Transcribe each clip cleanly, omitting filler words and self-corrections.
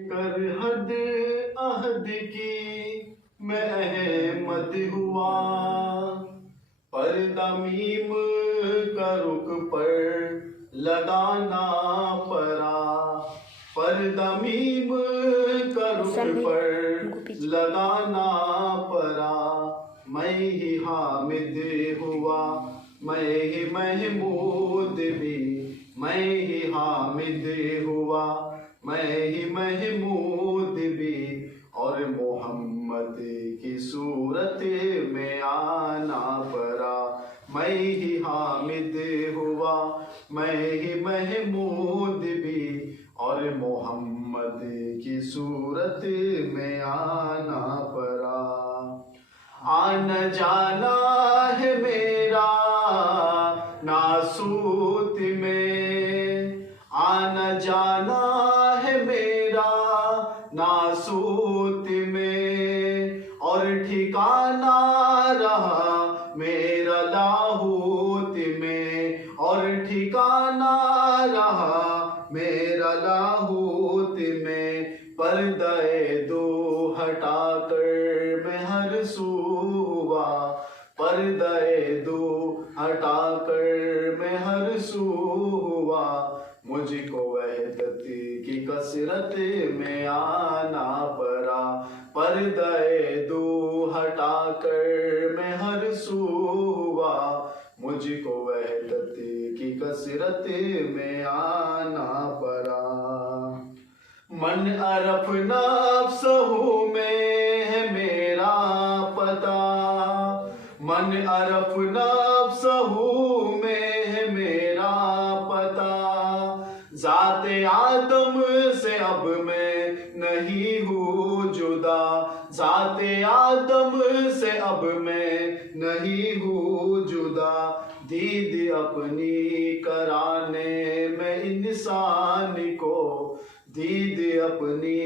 कर हद अहद की मैं अहमद हुआ, पर्दा मीम का रुख पर लगाना पड़ा, पर्दा मीम का रुख पर लगाना पड़ा। मैं ही हामिद हुआ, मैं ही महमूद भी, मैं ही हामिद हुआ, मैं ही महमूद भी, और मोहम्मद की सूरत में आना पड़ा। मैं ही हामिद हुआ, मैं ही महमूद भी, और मोहम्मद की सूरत में आना पड़ा। आना जाना है मेरा नासूत में, आना जाना है मेरा नासूत में, और ठिकाना रहा मेरा लाहूत में, और ठिकाना रहा मेरा लाहूत में। पर्दे दो हटा कर मैं हर सू हुआ, पर्दे दो हटा कर मैं हर सू हुआ। मुझको वहदत की कसरत में आना पड़ा, पर्दे दो हटा कर मैं हर सू हुआ। मुझको वहदत की कसरत में आना पड़ा। मन अरफ नफ्स हूँ मैं है मेरा पता, मन अरफ नफ्स हूँ मैं है मेरा पता। ज़ाते आदम से अब मैं नहीं हूँ जुदा, ज़ाते आदम से अब मैं नहीं हूँ जुदा। दीद अपनी कराने में इंसान को, दीद अपनी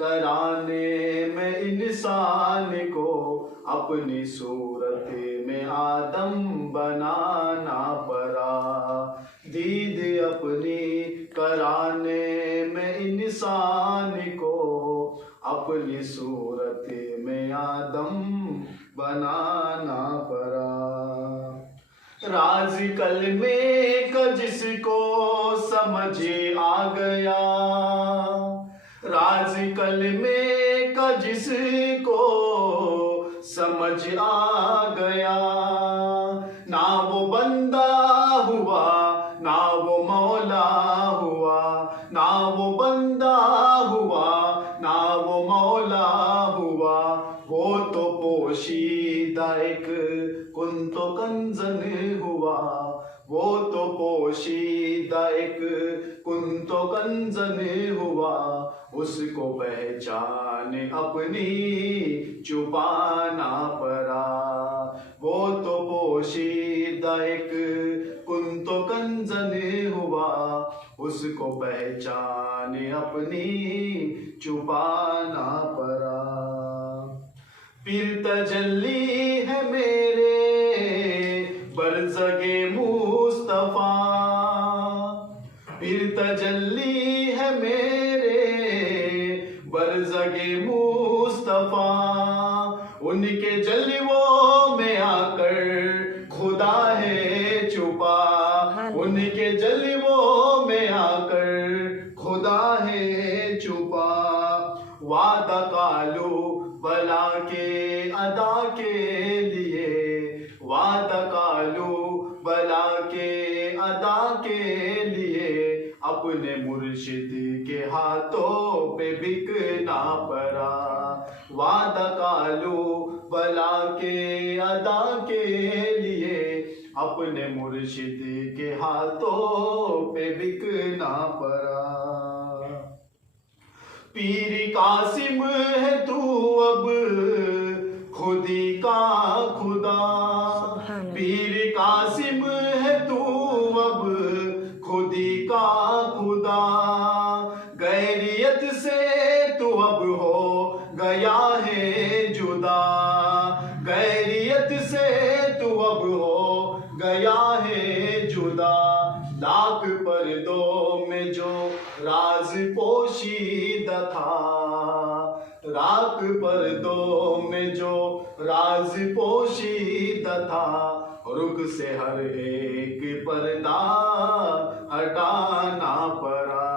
कराने में इंसान को, अपनी सूरत में आदम बनाना पड़ा। दीद अपनी कराने में इंसान को, अपनी सूरत में आदम बनाना पड़ा। राज कलमे का जिसको समझ आ गया, राज कलमे का जिसको समझ आ गया। ना वो बंदा हुआ ना वो मौला हुआ, ना वो बंदा हुआ ना वो मौला हुआ। वो तो पोशीदा एक कुंतो कंजन हुआ, वो तो पोशीदा एक कुंतो कंजन हुआ। उसको पहचान अपनी छुपाना पड़ा, वो तो पोशीदा एक कुंतो कंजन हुआ। उसको पहचान अपनी छुपाना पड़ा। फिर तजल्ली है मेरे बरज़गे मुस्तफ़ा, फिर तजल्ली है मेरे बरज़गे मुस्तफ़ा। उनके जलवों में आकर खुदा है छुपा, उनके जलवों में आकर खुदा है छुपा। वादा कालू बला के अदा के लिए, वादा कालू बला के अदा के लिए, अपने मुर्शिद के हाथों पे बिकना पड़ा। वादा कालू बला के अदा के लिए, अपने मुर्शिद के हाथों पे बिकना पड़ा। पीर कासिम है तू अब खुदी का खुदा, पीर कासिम है तू अब खुदी का खुदा। गैरियत से तू अब हो गया है जुदा, गैरियत से तू अब हो गया है जुदा। लाख पर्दों में जो राज पोशीदा था। रात पर्दों में जो राज पोशीदा था, रुख से हर एक पर्दा हटाना पड़ा।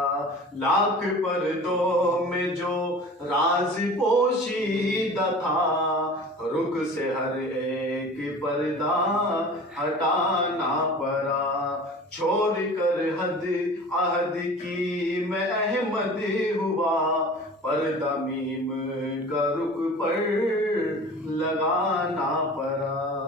लाख पर्दों में जो राज पोशीदा था, रुख से हर एक पर्दा हटाना पड़ा। छोड़ कर हद अहद की मैं अहमद हुआ, पर्दा मीम का रुख पर लगाना पड़ा।